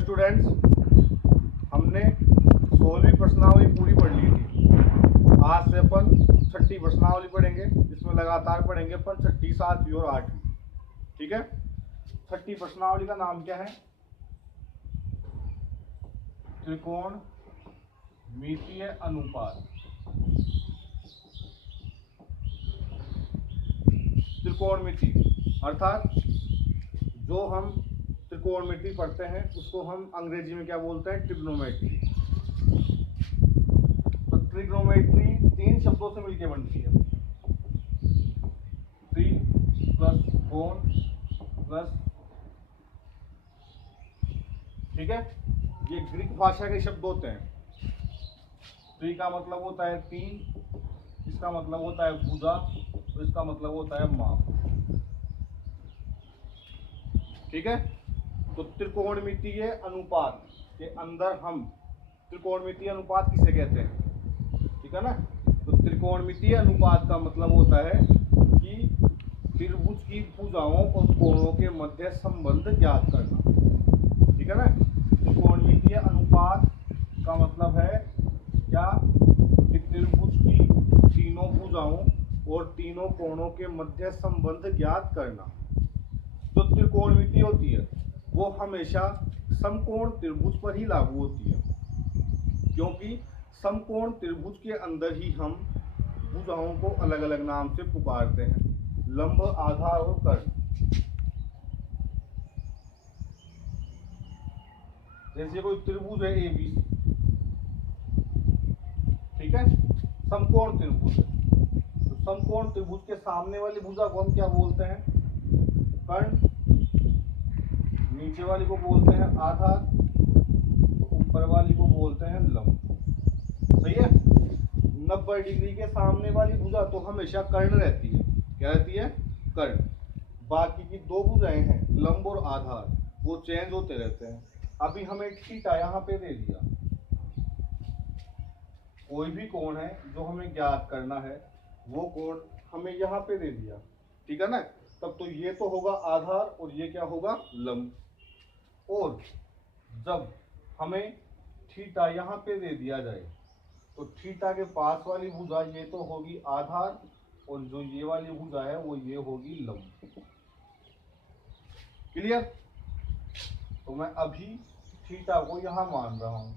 Students, हमने 16वीं प्रश्नावली पूरी पढ़ ली थी। आज से अपन 6ठी प्रश्नावली पढ़ेंगे, जिसमें लगातार पढ़ेंगे अपन 6ठी, 7वीं और 8वीं। ठीक है। 6ठी प्रश्नावली का नाम क्या है? त्रिकोणमितीय अनुपात। त्रिकोणमिति अर्थात जो हम त्रिकोणमिति पढ़ते हैं उसको हम अंग्रेजी में क्या बोलते हैं? ट्रिग्नोमेट्री। तो ट्रिग्नोमेट्री 3 शब्दों से मिलकर बनती है। ट्री प्लस कोण प्लस, ठीक है, ये ग्रीक भाषा के शब्द होते हैं। ट्री का मतलब होता है 3, इसका मतलब होता है भुजा, तो इसका मतलब होता है माप। ठीक है। तो त्रिकोणमितीय अनुपात के अंदर हम त्रिकोणमितीय अनुपात किसे कहते हैं? ठीक है ना। तो त्रिकोणमितीय अनुपात का मतलब होता है कि त्रिभुज की भुजाओं और कोणों के मध्य संबंध ज्ञात करना। ठीक है ना। त्रिकोणमितीय अनुपात का मतलब है क्या? कि त्रिभुज की तीनों भुजाओं और तीनों कोणों के मध्य संबंध ज्ञात करना। जो त्रिकोणमिति होती है वो हमेशा समकोण त्रिभुज पर ही लागू होती है, क्योंकि समकोण त्रिभुज के अंदर ही हम भुजाओं को अलग अलग नाम से पुकारते हैं, लंब, आधार और कर्ण। जैसे कोई त्रिभुज है ABC, ठीक है, समकोण त्रिभुज है, तो समकोण त्रिभुज के सामने वाली भुजा को हम क्या बोलते हैं? कर्ण। नीचे वाली को बोलते हैं आधार, तो ऊपर वाली को बोलते हैं लंब। सही है। 90 डिग्री के सामने वाली भुजा तो हमेशा कर्ण रहती है। क्या रहती है? कर्ण। बाकी की 2 भुजाएं हैं, लंब और आधार, वो चेंज होते रहते हैं। अभी हमें थीटा यहाँ पे दे दिया। कोई भी कोण है जो हमें ज्ञात करना है, वो कोण हमें यहाँ पे दे दिया। ठीक है ना। तब तो ये तो होगा आधार और ये क्या होगा? लंब। और जब हमें थीटा यहाँ पे दे दिया जाए तो थीटा के पास वाली भुजा ये तो होगी आधार, और जो ये वाली भुजा है वो ये होगी लंब। क्लियर? तो मैं अभी थीटा को यहाँ मान रहा हूं,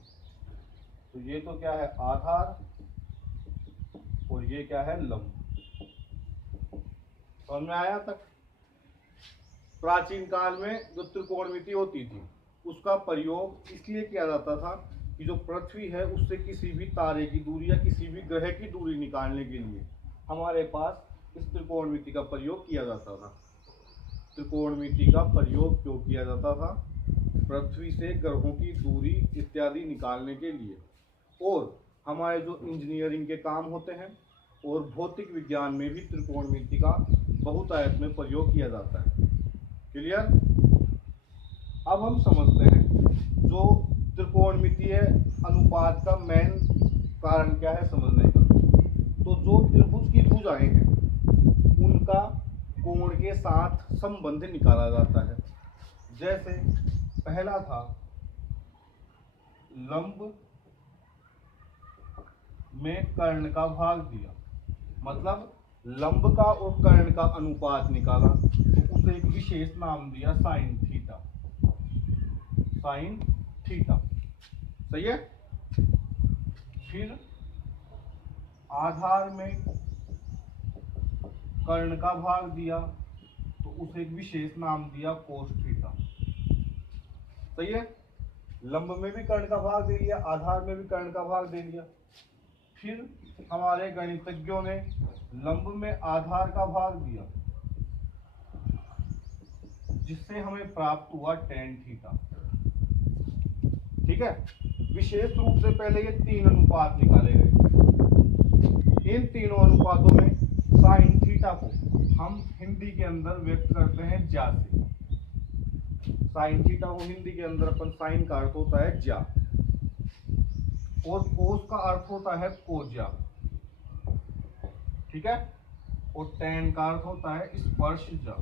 तो ये तो क्या है? आधार, और ये क्या है? लंब। समझ में आया तक? प्राचीन काल में जो त्रिकोणमिति होती थी उसका प्रयोग इसलिए किया जाता था कि जो पृथ्वी है उससे किसी भी तारे की दूरी या किसी भी ग्रह की दूरी निकालने के लिए हमारे पास इस त्रिकोणमिति का प्रयोग किया जाता था। त्रिकोणमिति का प्रयोग क्यों किया जाता था? पृथ्वी से ग्रहों की दूरी इत्यादि निकालने के लिए, और हमारे जो इंजीनियरिंग के काम होते हैं और भौतिक विज्ञान में भी त्रिकोणमिति का बहुतायत में प्रयोग किया जाता है। क्लियर? अब हम समझते हैं जो त्रिकोणमितीय अनुपात का मेन कारण क्या है समझने का। तो जो त्रिभुज की भुजाएं हैं उनका कोण के साथ संबंध निकाला जाता है। जैसे पहला था लंब में कर्ण का भाग दिया, मतलब लंब का और कर्ण का अनुपात निकाला, तो उसे एक विशेष नाम दिया साइन थीटा। Sine theta. सही है। फिर आधार में कर्ण का भाग दिया, तो उसे एक विशेष नाम दिया कोस थीटा। सही है। लंब में भी कर्ण का भाग दे दिया, आधार में भी कर्ण का भाग दे दिया। फिर हमारे गणितज्ञों ने लंब में आधार का भाग दिया, जिससे हमें प्राप्त हुआ tan थीटा। ठीक है। विशेष रूप से पहले ये 3 अनुपात निकाले गए। इन तीनों अनुपातों में साइन थीटा को हम हिंदी के अंदर व्यक्त करते हैं ज्या से। साइन थीटा को हिंदी के अंदर अपन साइन का अर्थ होता है ज्या, और कोस का अर्थ होता है कोज्या। ठीक है। और tan का अर्थ होता है स्पर्शजा।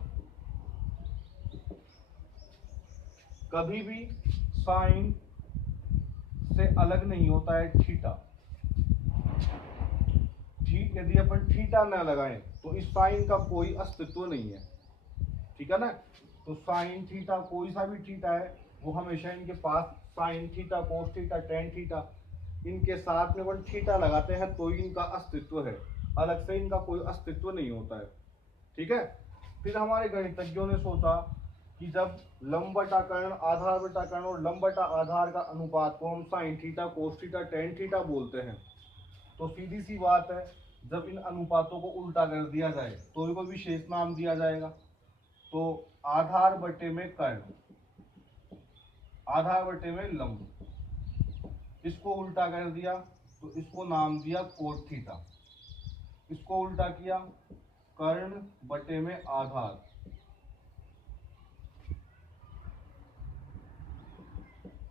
कभी भी साइन से अलग नहीं होता है थीटा। ठीक, यदि अपन थीटा न लगाएं तो इस साइन का कोई अस्तित्व नहीं है, ठीक है ना। तो साइन थीटा, कोई सा भी थीटा है वो हमेशा इनके पास sine theta, cos theta, tan theta, इनके साथ में अपन थीटा लगाते हैं तो इनका अस्तित्व है, अलग से इनका कोई अस्तित्व नहीं होता है, ठीक है। फिर हमारे गणितज्ञों ने सोचा कि जब लंब बटा कर्ण, आधार बटा कर्ण और लंब बटा आधार का अनुपात को हम sign theta, cos theta, tan theta बोलते हैं, तो सीधी सी बात है जब इन अनुपातों को उल्टा कर दिया जाए तो इनको विशेष नाम दिया जाएगा। तो आधार बटे में कर्ण, आधार बटे में लंब, इसको उल्टा कर दिया तो इसको नाम दिया कोट थीटा। इसको उल्टा किया कर्ण बटे में आधार,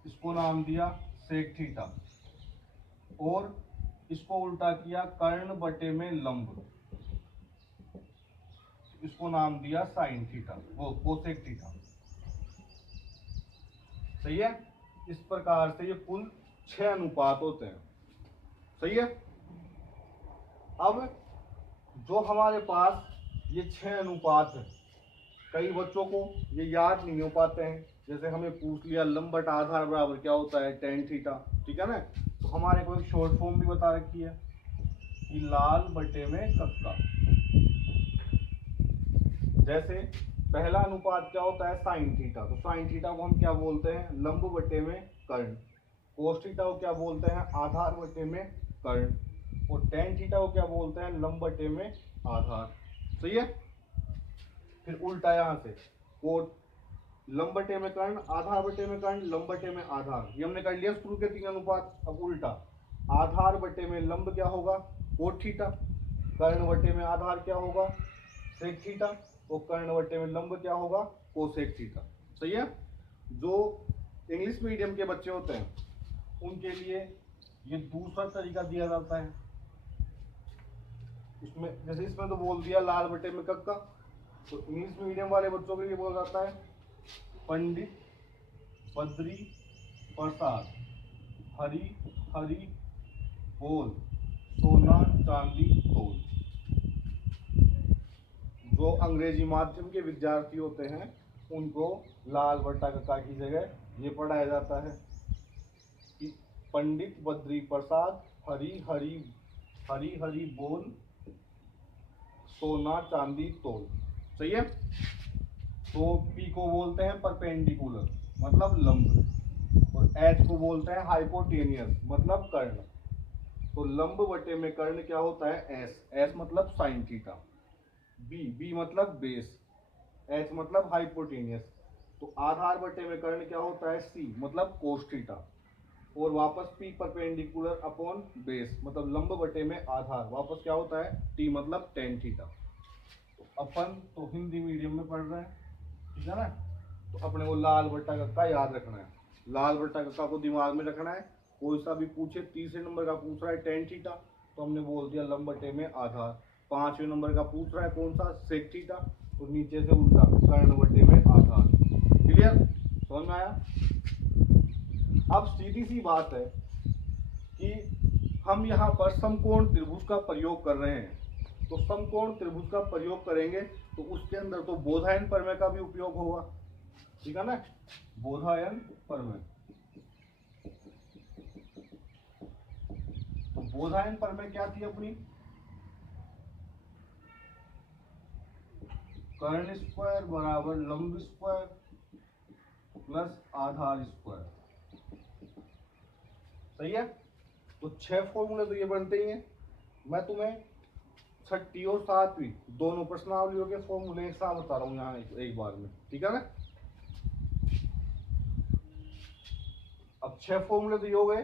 इसको नाम दिया सेक थीटा। और इसको उल्टा किया कर्ण बटे में लंब, इसको नाम दिया साइन थीटा, वो कोसेक थीटा। सही है। इस प्रकार से ये कुल 6 अनुपात होते हैं। सही है। अब जो हमारे पास ये 6 अनुपात है, कई बच्चों को ये याद नहीं हो पाते हैं। जैसे हमें पूछ लिया लंब बटा आधार बराबर क्या होता है, टेन थीटा, ठीक है ना। तो हमारे को एक शॉर्ट फॉर्म भी बता रखी है कि लाल बटे में कक्का। जैसे पहला अनुपात क्या होता है, साइन थीटा, तो साइन थीटा को हम क्या बोलते हैं, लंब बटे में कर्ण। कोस थीटा को क्या बोलते हैं, आधार बटे में कर्ण। और टेन थीटा को क्या बोलते हैं, लंब बटे में आधार। सही है। फिर उल्टा यहाँ से कोट, लंब बटे में कर्ण, आधार बटे में कर्ण, लंब बटे में आधार, ये हमने कर लिया शुरू के 3 अनुपात। अब उल्टा आधार बटे में लंब क्या होगा, कोट थीटा, कर्ण बटे में आधार क्या होगा, सेक थीटा, और कर्ण बटे में लंब क्या होगा, कोसेक थीटा। सही है। जो इंग्लिश मीडियम के बच्चे होते हैं उनके लिए ये दूसरा तरीका दिया जाता है। इसमें जैसे इसमें तो बोल दिया लाल बटे में कक्का, तो इंग्लिश मीडियम वाले बच्चों के लिए बोला जाता है पंडित बद्री प्रसाद हरी हरी बोल सोना चांदी तोल। जो अंग्रेजी माध्यम के विद्यार्थी होते हैं उनको लाल बट्टा कक्का की जगह ये पढ़ाया जाता है कि पंडित बद्री प्रसाद हरी हरी हरी हरी बोल सोना चांदी तोल। सही है। तो पी को बोलते हैं परपेंडिकुलर मतलब लंब, और एच को बोलते हैं हाइपोटेनियस मतलब कर्ण। तो लंब बटे में कर्ण क्या होता है, एस, एस मतलब साइन थीटा, बी, बी मतलब बेस, एच मतलब हाइपोटेनियस। तो आधार बटे में कर्ण क्या होता है, सी मतलब कोस थीटा, और वापस पी परपेंडिकुलर अपॉन बेस मतलब लंब बटे में आधार, वापस क्या होता है, टी मतलब टेन थीटा। तो अपन तो हिंदी मीडियम में पढ़ रहे हैं, ठीक है ना। तो अपने को लाल बट्टा कक्का याद रखना है, लाल बट्टा कक्का को दिमाग में रखना है। कोई सा भी पूछे, तीसरे नंबर का पूछ रहा है टेन थीटा, तो हमने बोल दिया लंब बटे में आधार। 5वें नंबर का पूछ रहा है कौन सा, सेक थीटा, तो नीचे से उल्टा कर्ण बटे में आधार। क्लियर, समझ में आया। अब सीधी सी बात है कि हम यहाँ पर समकोण त्रिभुज का प्रयोग कर रहे हैं, तो समकोण त्रिभुज का प्रयोग करेंगे तो उसके अंदर तो बोधायन प्रमेय का भी उपयोग होगा, ठीक है ना। बोधायन प्रमेय, तो बोधायन प्रमेय क्या थी अपनी, कर्ण स्क्वायर बराबर लंब स्क्वायर प्लस आधार स्क्वायर। सही है। तो 6 फॉर्मूले तो ये बनते ही हैं। मैं तुम्हें 6ठी और 7वीं दोनों प्रश्नावलियों के फॉर्मूले एक साथ बता रहा हूँ यहाँ एक बार में, ठीक है ना। अब 6 फॉर्मूले तो ये हो गए।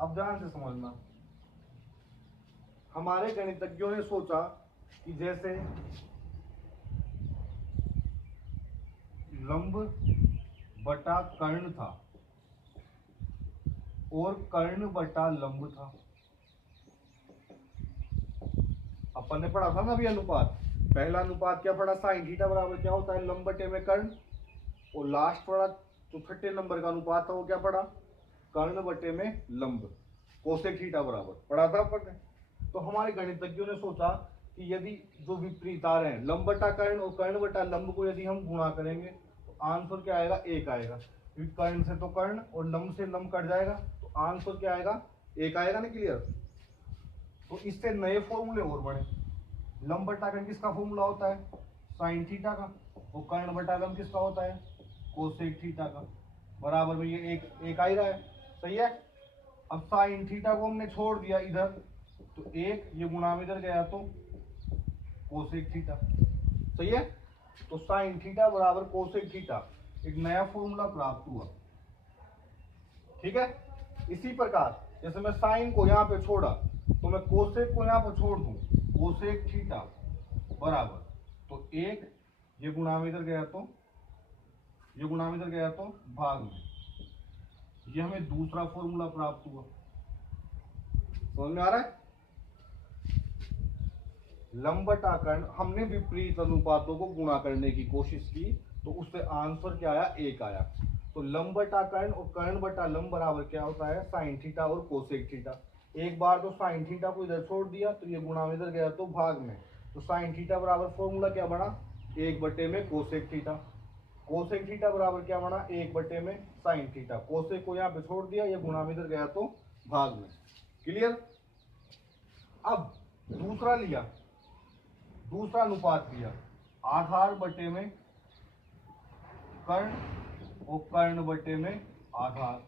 अब ध्यान से समझना, हमारे गणितज्ञों ने सोचा कि जैसे लंब बटा कर्ण था और कर्ण बटा लंब था, अपन ने पढ़ा था ना अभी अनुपात, पहला अनुपात क्या पड़ा, साइन थीटा बराबर क्या होता है, लंब बटे में कर्ण। और लास्ट पड़ा जो छठे नंबर का अनुपात था वो क्या पड़ा, कर्ण बटे में लंब, कोसेक थीटा बराबर पढ़ा था अपन ने। तो हमारे गणितज्ञों ने सोचा कि यदि जो विपरीत आ रहे हैं लंब बटा कर्ण और कर्ण बटा लंब को यदि हम गुणा करेंगे तो आंसर क्या आएगा, एक आएगा, क्योंकि कर्ण से तो कर्ण और लंब से लंब कट जाएगा, तो आंसर क्या आएगा, एक आएगा ना। क्लियर। तो इससे नए फॉर्मूले और बने। लंब बटा कर्ण किसका फॉर्मूला होता है, साइन थीटा का, और कर्ण बटा लंब किसका होता है, कोसेक थीटा का, बराबर में ये एक आ ही रहा है। सही है। अब साइन थीटा को हमने छोड़ दिया इधर, तो एक ये गुणा में इधर गया तो कोसेक थीटा। सही है। तो साइन थीटा बराबर कोसेक थीटा, एक नया फॉर्मूला प्राप्त हुआ। ठीक है। इसी प्रकार जैसे मैं साइन को यहाँ पे छोड़ा तो मैं कोसेक को यहाँ पे छोड़ दूं, कोसेक थीटा बराबर, तो एक ये गुणा में इधर गया तो ये गुणा में इधर गया तो भाग में, ये हमें दूसरा फॉर्मूला प्राप्त हुआ। समझ में आ रहा है। लंब बटा कर्ण, हमने विपरीत अनुपातों को गुणा करने की कोशिश की तो उससे आंसर क्या आया, एक आया। तो लंब बटा कर्ण और कर्ण बटा लंब बराबर क्या होता है, साइन थीटा और कोसेक थीटा। एक बार तो साइन थीटा को इधर छोड़ दिया तो ये गुणा में इधर गया तो भाग में, तो साइन थीटा बराबर फॉर्मूला क्या बना, एक बटे में कोसेक थीटा। कोसेक थीटा बराबर क्या बना, एक बटे में साइन थीटा। कोसेक को यहाँ पे छोड़ दिया, ये गुणा में इधर गया तो भाग में। क्लियर। अब दूसरा लिया, दूसरा अनुपात लिया, आधार बटे में कर्ण और कर्ण बटे में आधार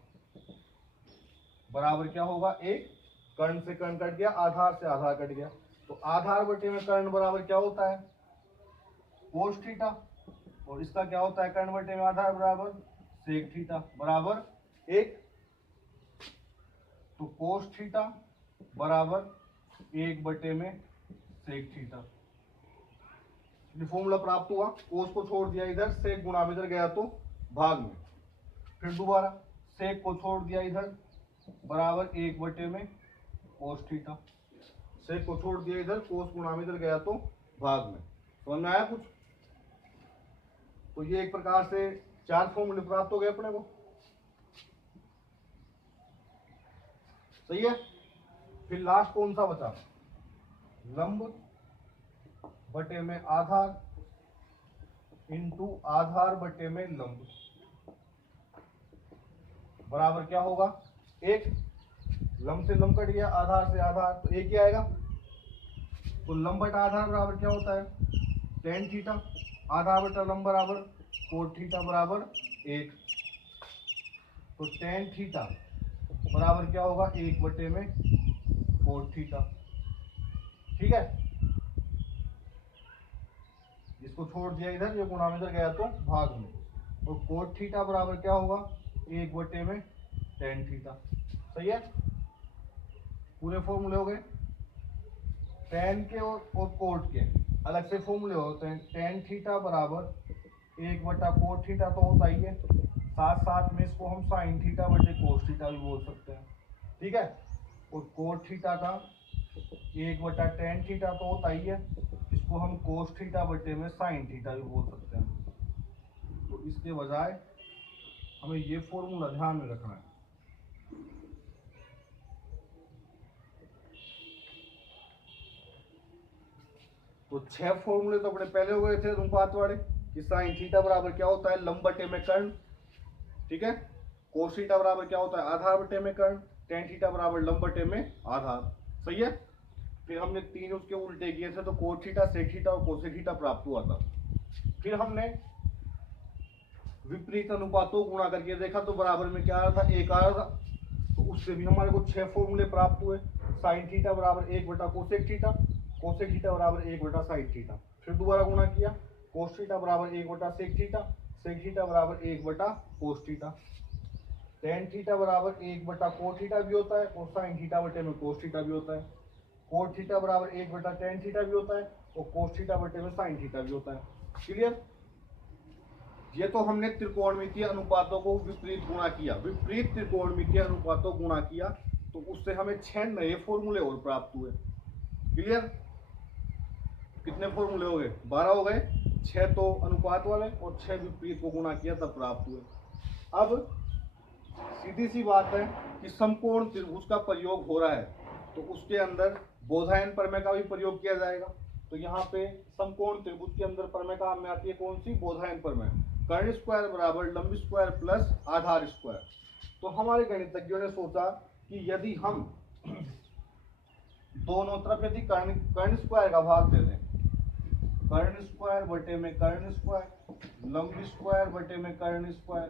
बराबर क्या होगा, एक। कर्ण से कर्ण कट गया, आधार से आधार कट गया, तो आधार बटे में कर्ण बराबर क्या होता है, कोस थीटा, और इसका क्या होता है, कर्ण बटे में आधार बराबर सेक थीटा बराबर एक। तो कोस थीटा बराबर एक बटे में सेक थीटा, फॉर्मूला प्राप्त हुआ। कोस को छोड़ दिया इधर, सेक गुणा में इधर गया तो भाग में, फिर दोबारा सेक को छोड़ दिया इधर बराबर एक बटे में कोस थीटा, सेक को छोड़ दिया इधर, कोस गुणा में इधर गया तो भाग में। समझ में आया कुछ। तो ये एक प्रकार से चार फॉर्मूले प्राप्त हो गए अपने को। सही है। फिर लास्ट कौन सा बचा, लंब बटे में आधार इंटू आधार बटे में लंब बराबर क्या होगा, एक। लंब से लंब कट गया, आधार से आधार, तो एक ही आएगा। तो लंब बटा आधार बराबर क्या होता है, टेन थीटा, आधार बटा लंब बराबर कोट थीटा बराबर एक। तो टेन थीटा बराबर क्या होगा, एक बटे में कोट थीटा। ठीक है। इसको छोड़ दिया इधर, ये गुणा में इधर गया तो भाग में, और कोट थीटा बराबर क्या होगा, एक बटे में टेन थीटा। सही है। पूरे फॉर्मूले हो गए। टेन के और कोट के अलग से फॉर्मूले होते हैं। टेन थीटा बराबर एक बटा कोट थीटा तो होता ही है, साथ साथ में इसको हम साइन थीटा बटे कोस थीटा भी बोल सकते हैं। ठीक है। और कोट थीटा का एक बटा टेन थीटा तो होता ही है, इसको हम कोस थीटा बटे में साइन थीटा भी बोल सकते हैं। तो इसके बजाय हमें ये फॉर्मूला ध्यान में रखना है। तो 6 फॉर्मूले तो अपने पहले हो गए थे अनुपात वाले, कि साइन थीटा बराबर क्या होता है, लंब बटे में कर्ण। ठीक है। कोस थीटा बराबर क्या होता है, आधार बटे में कर्ण। टेन थीटा बराबर लंब बटे में आधार। सही है। फिर हमने तीन उसके उल्टे किए थे, तो कोस थीटा, सेक थीटा और कोसेक थीटा प्राप्त हुआ था। फिर हमने विपरीत अनुपातों को गुणा करके देखा तो बराबर में क्या आ रहा था, एक आ रहा था। तो उससे भी हमारे को 6 फॉर्मूले प्राप्त हुए। साइन थीटा बराबर एक बटा कोसेक थीटा, कोसेक थीटा बराबर एक बटा साइन थीटा। फिर दोबारा गुणा किया, कोस थीटा बराबर एक बटा सेक थीटा, सेक थीटा बराबर एक बटा कोस थीटा। टेन थीटा बराबर एक बटा कोस थीटा भी होता है, और साइन थीटा बटे में कोस थीटा भी होता है। कोट थीटा बराबर एक बटा टेन थीटा भी होता है, और कोस थीटा बटे में साइन थीटा भी होता है। क्लियर। ये तो हमने त्रिकोणमितीय अनुपातों को विपरीत गुणा किया, विपरीत त्रिकोणमितीय अनुपातों को गुणा किया, तो उससे हमें 6 नए फॉर्मूले और प्राप्त हुए। क्लियर। कितने फॉर्मूले हो गए? 12 हो गए। 6 तो अनुपात वाले और 6 विपरीत को गुणा किया तब प्राप्त हुए। अब सीधी सी बात है कि समकोण त्रिभुज का प्रयोग हो रहा है तो उसके अंदर बोधायन प्रमेय का भी प्रयोग किया जाएगा। तो यहाँ पे समकोण त्रिभुज के अंदर प्रमेय काम में आती है कौन सी? बोधायन प्रमेय। कर्ण स्क्वायर बराबर लंब स्क्वायर प्लस आधार स्क्वायर। तो हमारे गणितज्ञों ने सोचा कि यदि हम दोनों तरफ यदि कर्ण स्क्वायर का भाग दे दें, कर्ण स्क्वायर बटे में कर्ण स्क्वायर, लंब स्क्वायर बटे में कर्ण स्क्वायर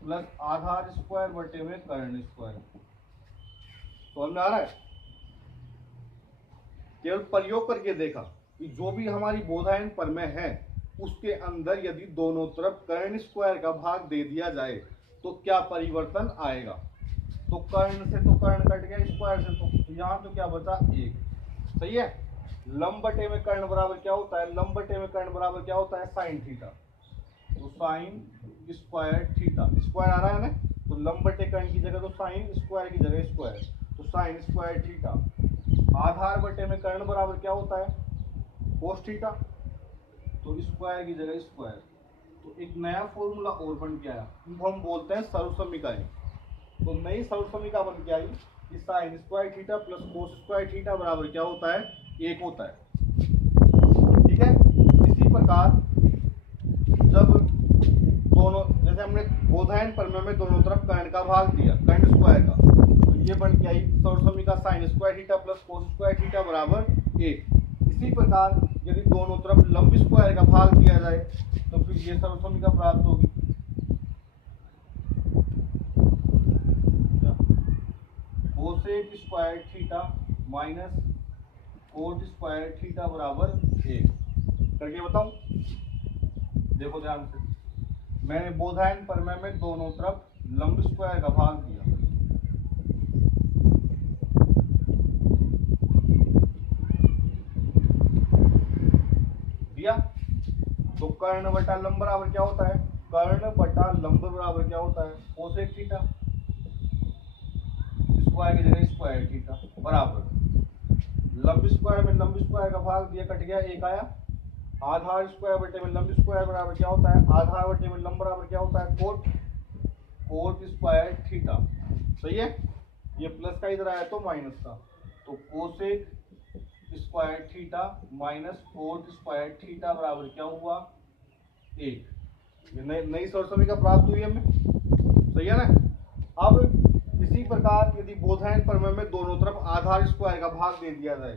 प्लस आधार स्क्वायर बटे में कर्ण स्क्वायर, तो हमने आ रहा है। केवल प्रयोग करके देखा कि जो भी हमारी बोधायन प्रमेय है उसके अंदर यदि दोनों तरफ कर्ण स्क्वायर का भाग दे दिया जाए तो क्या परिवर्तन आएगा। तो कर्ण से तो कर्ण कट गया, स्क्वायर से तो यहाँ तो क्या बचा? 1। सही है। लंब बटे में कर्ण बराबर क्या होता है? लंब बटे में कर्ण बराबर क्या होता है? Sine theta. तो साइन स्क्वायर थीटा, स्क्वायर आ रहा है ना, तो लंब बटे कर्ण की जगह तो साइन, स्क्वायर की जगह स्क्वायर, तो साइन स्क्वायर थीटा। आधार बटे में कर्ण बराबर क्या होता है? कोस थीटा, तो स्क्वायर की जगह स्क्वायर। तो एक नया फॉर्मूला और बन के आया, इनको हम बोलते हैं सर्वसमीकाएं। तो नई सर्वसमीका बन के आई कि sign square theta plus cos square theta बराबर क्या होता है? 1 होता है। ठीक है। इसी प्रकार जब दोनों, जैसे हमने बोधायन प्रमेय में दोनों तरफ कर्ण का भाग दिया, कर्ण स्क्वायर का, तो ये बन के आई सर्वसमीका sine square theta plus cos square theta बराबर 1। इसी प्रकार यदि दोनों तरफ लंब स्क्वायर का भाग दिया जाए तो फिर ये सर्वसमीका प्राप्त होगी। Cosec square theta minus cot square theta बराबर 1। करके बताऊं? देखो ध्यान से, मैंने बोधायन प्रमेय में दोनों तरफ लंब स्क्वायर का भाग दिया, तो कर्ण बटा लंब बराबर क्या होता है? कर्ण बटा लंब बराबर क्या होता है? कोसेक थीटा, स्क्वायर की जगह स्क्वायर थीटा बराबर लंब स्क्वायर में लंब स्क्वायर का भाग दिया, कट गया, 1 आया। आधार स्क्वायर बटे में लंब स्क्वायर बराबर क्या होता है? आधार बटे में लंब बराबर क्या होता है? Coat square theta. सही है। ये प्लस का इधर आया तो माइनस का, तो cosec square theta minus cot square theta बराबर क्या हुआ? 1। ये नई सर्वसमीका प्राप्त हुई हमें। सही है ना। अब इसी प्रकार यदि बोधायन प्रमेय में दोनों तरफ आधार स्क्वायर का भाग दे दिया जाए,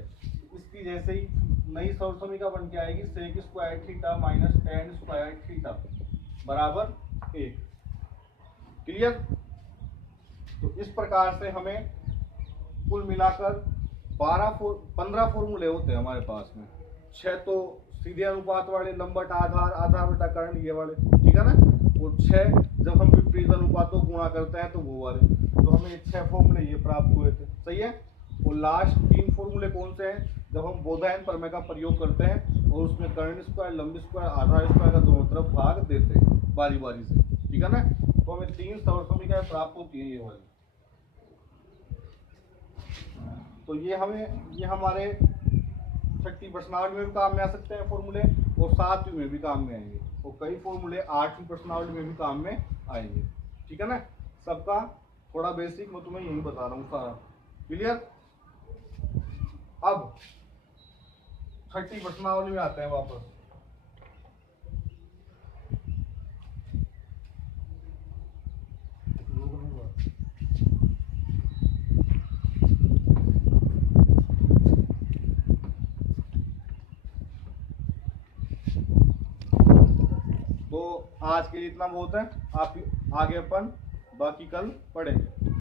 इसकी जैसे ही नई सर्वसमीका बन के आएगी sec square theta minus tan square theta बराबर 1। क्लियर? तो इस प्रकार से हमें कुल मिलाकर 15 फॉर्मूले होते हैं हमारे पास में। 6 तो सीधे अनुपात वाले, लंब बटा आधार, आधार बटा कर्ण, ये वाले, ठीक है ना। और 6 जब हम विपरीत अनुपातों गुणा करते हैं तो वो वाले। तो हमें ये 6 फॉर्मूले ये प्राप्त हुए थे। सही है। और लास्ट 3 फॉर्मूले कौन से हैं? जब हम बोधायन प्रमेय का प्रयोग करते हैं और उसमें कर्ण स्क्वायर, लंब स्क्वायर, आधार स्क्वायर का दोनों तरफ भाग देते हैं बारी बारी से, ठीक है ना। तो हमें 3 सर्वसमीकाएं प्राप्त होती हैं ये वाली। तो ये हमारे छठी प्रश्नावली में भी काम में आ सकते हैं फॉर्मूले, और 7वीं में भी काम में आएंगे, और कई फॉर्मूले 8वीं प्रश्नावली में भी काम में आएंगे, ठीक है ना। सबका थोड़ा बेसिक मैं तुम्हें यही बता रहा हूँ सारा। क्लियर? अब छठी प्रश्नावली में आते हैं वापस। तो आज के लिए इतना बहुत है। आप आगे अपन बाकी कल पढ़ेंगे।